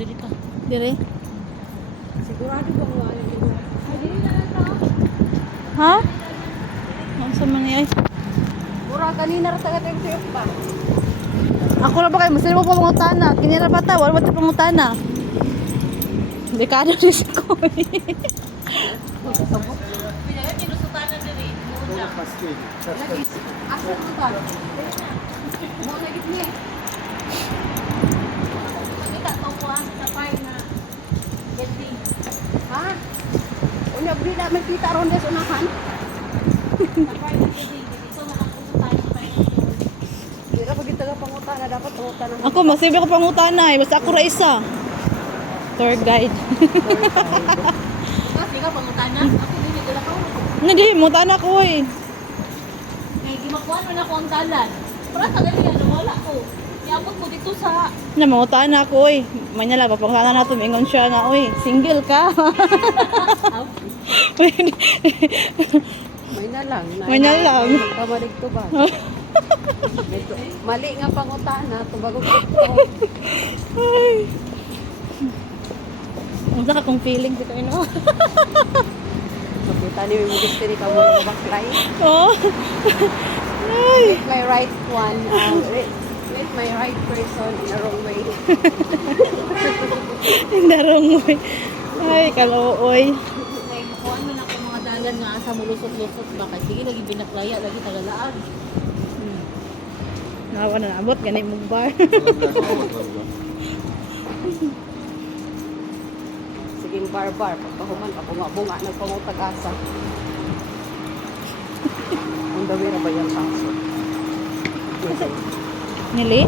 dili ta. Dire. Sigurado ba mo ano yun? Ay, dili na lang to. Ha? Ang sa man ay. Mura kanina ra taga tayo pa. Ako na ba kayo? Masaya mo pangutana. Kinira pa ta. Wala ba ito pangutana? Dekado rin ko. Pinaya tinusutan na diri. Muna. Asa mo ba? Mo na gid niya. Kita to ko ang sa fire na building. Ha? Unya bri na man kita ron des unahan. Sa fire na building. Dito makakusutan sa fire. Dira pag kita pangutan na dapat pangutan na. Ako, masaya ko pangutana eh. Basta ako ra isa. Tour guide. Kasi ka pangutana. Ako dili dala ka. Hindi, mutana ko eh. Kay gimakuan man ako ang dalan. Para sa gali ano wala ko. Iabot ko dito sa Na, mangutana ko eh. Manya lang, papangutana na tumingon siya na, uy, single ka. May na lang. May na lang. Kamalig to ba? Medyo mali nga pangutan na tubago ko. Ay. Ang saka kong feeling dito, no? Makita niyo yung gusto ni kamo ng baklay. Oo. Ay. Make my right one. Make my right person in a wrong way. Darong mo eh. Ay, kalooy. kay kuan man ako mga dalan nga asa mo lusot-lusot ba kay sige lagi binaklaya lagi tagalaan. Nawa na nabot, ganit mong bar. Siging barbar. Pagpahuman, bunga nagpangutag asa. Ang dawi na ba yung aso? Nili?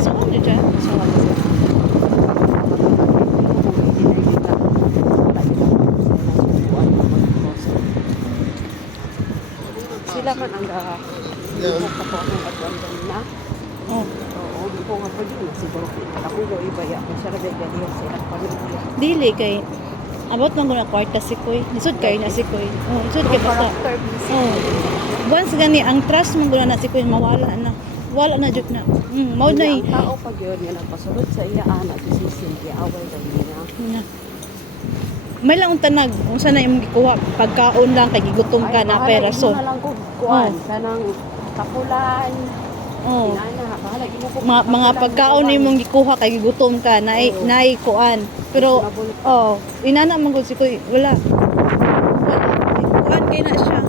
Saan niyo dyan? So, ano siya? Sila man ang bukok ako akong adwan na. Oh. Oo, di ko nga pa din. Siguro ako ko ibaya ko siya rin ganyan sila pamilya. Dili kay abot nang guna kwarta si Koy. Lisod kay na si Koy. Oh, lisod kay basta. Character busy. Oh. Once gani ang trust mo guna na si Koy mawala na. Wala na jud na. Mao na Ang tao pag yun nga nagpasulod sa iya anak si Cynthia away daw niya. na. May lang tanag unsa na imong gikuha pagkaon lang kay gigutom ka na peraso. Ay, bahala, imo na lang ko kuan. Oh. Kanang tapulan. Oh. Inana, bahala, imo ko. Mga pagkaon imong gikuha kay gigutom ka naay kuan. Pero oh, inana man gud si Koy wala. Kuan kay na siya.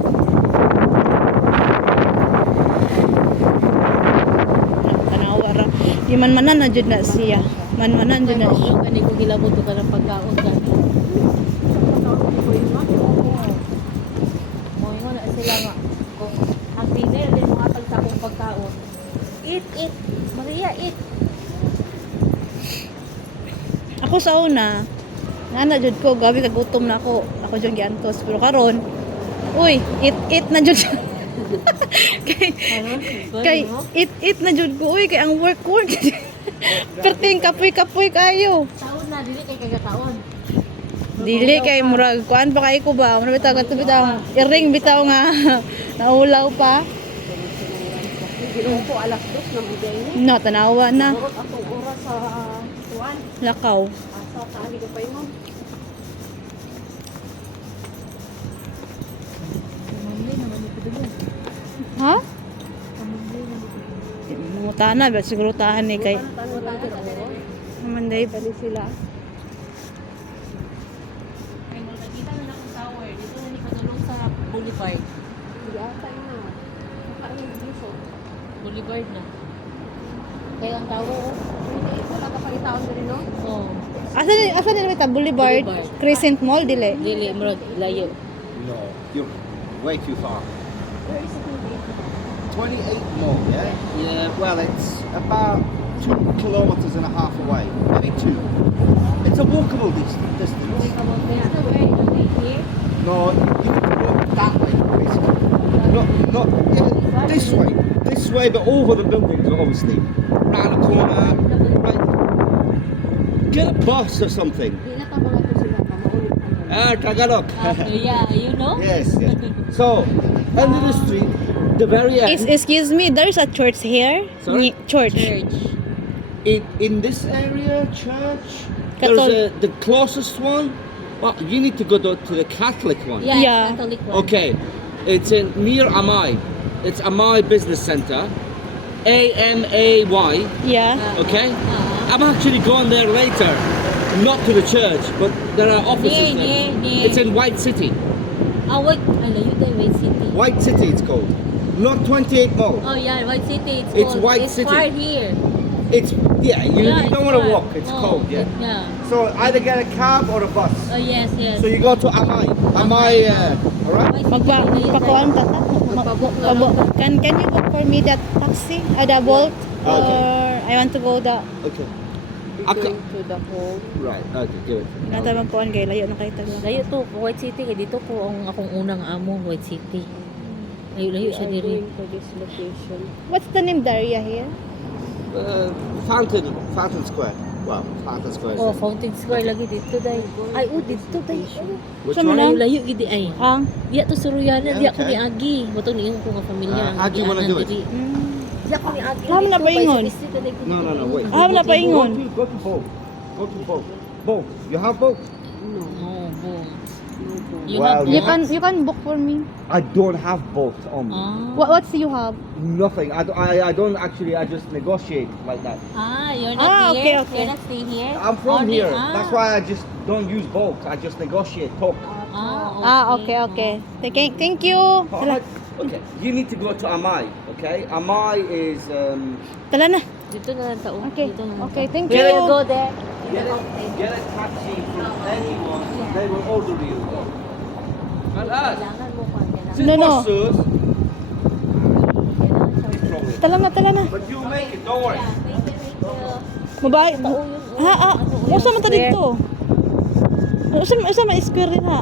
Tanawa ra. Di man-manan na jud na siya. Man-manan jud na siya. Kani ko gilabot ka ng pagkaon ka. Mo ingon na sila nga kung ang dinner din mo atag sa akong pagkaon. Eat. Maria, eat. Ako sa una, nga jud ko gabi kag gutom na ako. Ako jud giantos pero karon uy, eat na jud siya. kay eat na jud ko uy kay ang work. Perting kapoy kayo. Taon na dili kay kagataon. Dili kay murag kuan pa kay ko ba? Mura bitaw gato bitaw. Iring bitaw nga naulaw pa. Ginoo ko alas 2 na bigay ni. No, tanawa na. Urot atong oras sa kuan. Lakaw. Asa kani ko pa imong. Mamli naman ito dili. Ha? Mamli naman. Mutana ba siguro tahan ni kay Manday pa ni sila. Ay mo nakita na akong tower dito na ni kadulong sa Boulevard. Di ata na. Kaano dito? Boulevard na. Kaya ang tower oh. Hindi wala ka pangitaon diri no? Oh. Asa ni ta Boulevard, Boulevard. Crescent Mall dili. Dili murag layo. No, you're way too far. Where is it? 28 more, yeah? Yeah, well, it's about 2 kilometres and a half away, maybe 2. It's a walkable distance. There's no way to be here. No, you can walk that way, basically. Not yeah, this way, but over the buildings, obviously. Round the corner, right. Get a bus or something. Di na ta mga to sila pa Tagalog. Yeah, you know? Yes. So, end of the street, the very end. Excuse me, there's a church here. Sorry? Church. Church. in this area, church, Catholic. there's the closest one. Well, you need to go to the Catholic one. Yeah, Yeah. Catholic one. Okay, it's in near Amai. It's Amai Business Center, AMAY. Yeah. Okay, I'm actually going there later, not to the church, but there are offices there. Yeah. It's in White City. Ah, wait. Ay, layo tayo, White City. White City, it's called. Not 28 Mall. Oh, yeah, White City. It's called. White It's City. far here. It's you Yeah, don't it's want to far. walk. It's Oh, cold. Yeah. Yeah. So either get a cab or a bus. Oh, yes. So you go to Amai. Amai, alright? White City, Magpakuan ka ta? Magpabook na lang ka. Can you book for me that taxi? The Bolt? Okay. Or I want to go the... Okay. You're going to the home. Right. Okay. Give it. Natamang kuan kay layo na kayo tagla. Layo to, White City. Kaya dito po ang akong unang amo, White City. Layo We siya are diri. going to this location. What's the name of the area here? Fountain Square. Wow, Fountain Square. Oh, Fountain Square lagi dito day. Ay, dito day. Which Saan mo one? na? Layo gidi ay. Ang? Diya to Suruyana, Yeah, diya ko okay. ni Agi. Matong niyo ko nga pamilya. How do you wanna do it? Diya ko ni Agi. Saan na dito, ba ingon? by sa district, day ko No, dito. wait. Ah, wala pa ingon. Go to both. Go to both. Both. You have both? No, Oh, boom. no go. You Wow, have You can book for me. I don't have both on me. Ah. What's you have? Nothing. I don't actually. I just negotiate like that. You're not Ah, here? okay. You're not staying here? I'm from Only- here. That's why I just don't use both. I just negotiate. Talk. Okay. Thank you. Tala, Okay. You need to go to Amai. Okay. Amai is tala na. Dito na lang tao. Okay. Dito na lang Okay, tao. thank We you. will go there. get a taxi from anyone. They will order you. Not us. Kailangan mo pa. No, no. Sisters. Tala na. But you make it. Don't worry. Mabay. Usa man ta dito. Usa man square din ha.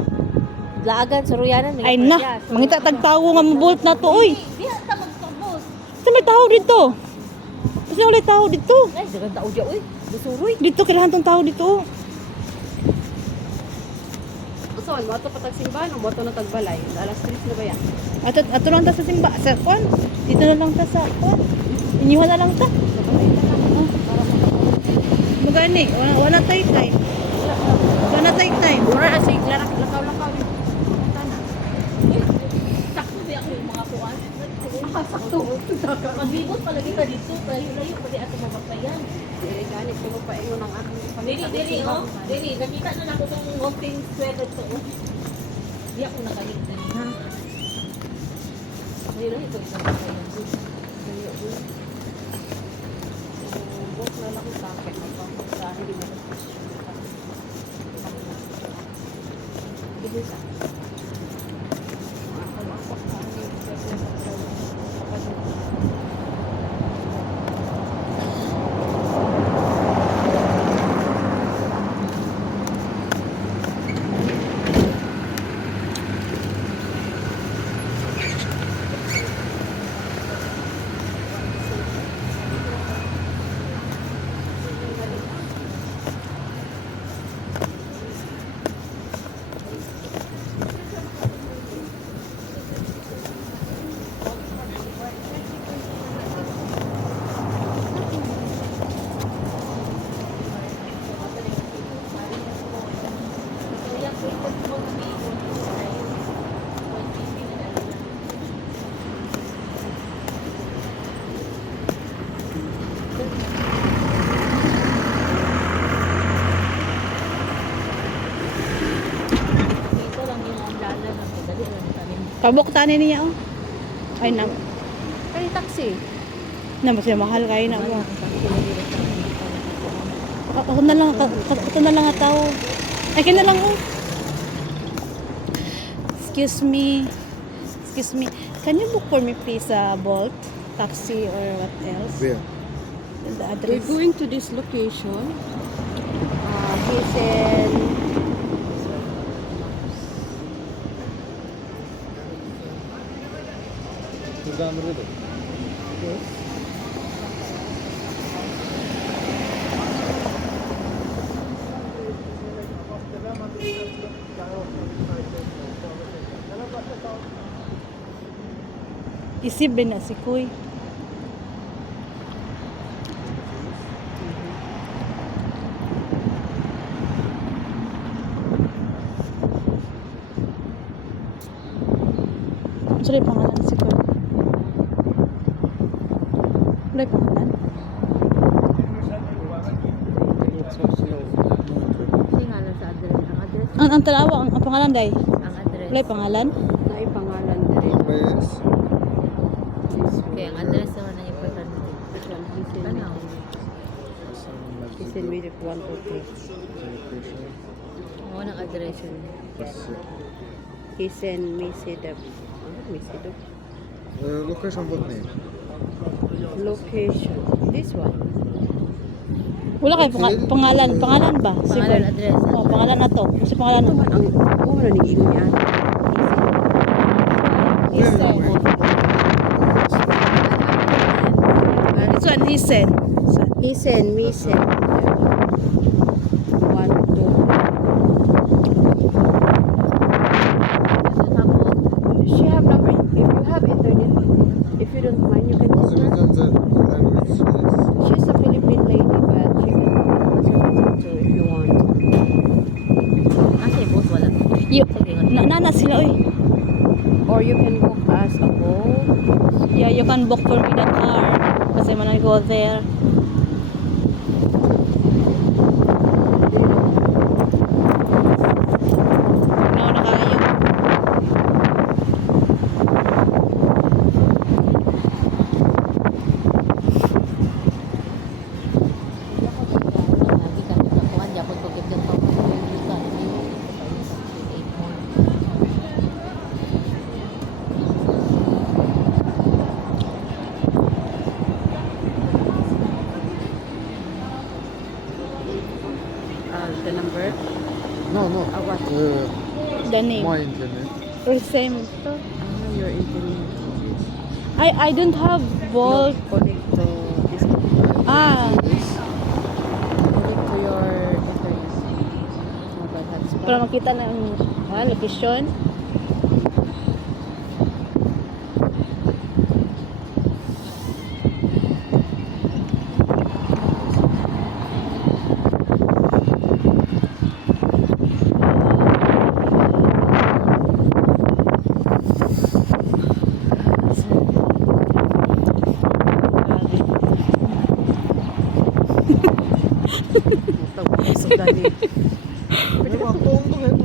Laagan, Suruyanan. Ay na, mangita tagtawo nga mabolt na to oy. Diya, ta magtubos. Sa may tao dito. Kasi ulit tao dito. Ay, dagan tao dyan, uy. Busuroy. Dito kailangan tong tao dito. So, mo ato patag simbahan o mo ato na tagbalay? Alas 3 na ba yan? Ato lang ta sa simba, sa kwan. Dito na lang ta sa kwan. Inyuhan na lang ta. Magani, wala tay tay. Wala tay tay. Mura na si Clara, lakaw-lakaw. Sakto ba ako yung mga kuwan? Sakto. Maglibot palagi ka dito. Layo-layo pati ato mapagpayan. Dili ganit ko pa ingon ang akong Dili, oh. Dili, nakita na ako ng walking sweater to. Oh. Di ako nakalit din. Ha? Layo-layo ko isang mapagpayan. Book na lang sa akin. Sa hindi mo. Dito lang yung umbrella ng madali lang kami. Kabok tani niya oh. Ay na. Kani taxi. Na mas mahal kay na mo. Ako na lang ito na lang ang tao. Ay kina lang oh. Excuse me. Can you book for me please a Bolt, taxi or what else? Where? The We're address. going to this location. He's in Isip din na si Kuy. Sorry, pangalan siguro. Wala pangalan. It's so slow. Kasi nga lang sa address. Ang address. Ang tanawa, ang pangalan day. Ang address. Wala pangalan. Naipangalan din. Yes. Okay, ang address naman ang importante. Tanaw. Kisin Medic 123. Oo, ng address. Kisin Misidab. Ano Misidab? Location what name? Location. This one. Wala kayo pangalan. Pangalan ba? Pangalan, address. Oh, pangalan na to. Kasi pangalan Ito na. man ang una ni Ingo ni Ate. Hisen. This one, Hisen. Kisin Misen. 1, 2. She have number. If you have internet, if you don't mind, you can call her. She's a Philippine lady, but she can answer too if you want. Kasi boss, wala. Yo, Sige nga. nana sila, oy. Or you can book us a boat. Yeah, you can book for me the car. Kasi man I go there. No, na kayo. Lagi ka nagkakuhan, yapon ko ganda pa. The number. No, no. What? The name. My internet. Or same. Your internet. I don't have Volt. Connect to this. Ah, Connect to your internet. Mobile hotspot. para makita ng location. Tawag ko sa gani. Pwede ba? Tuong to,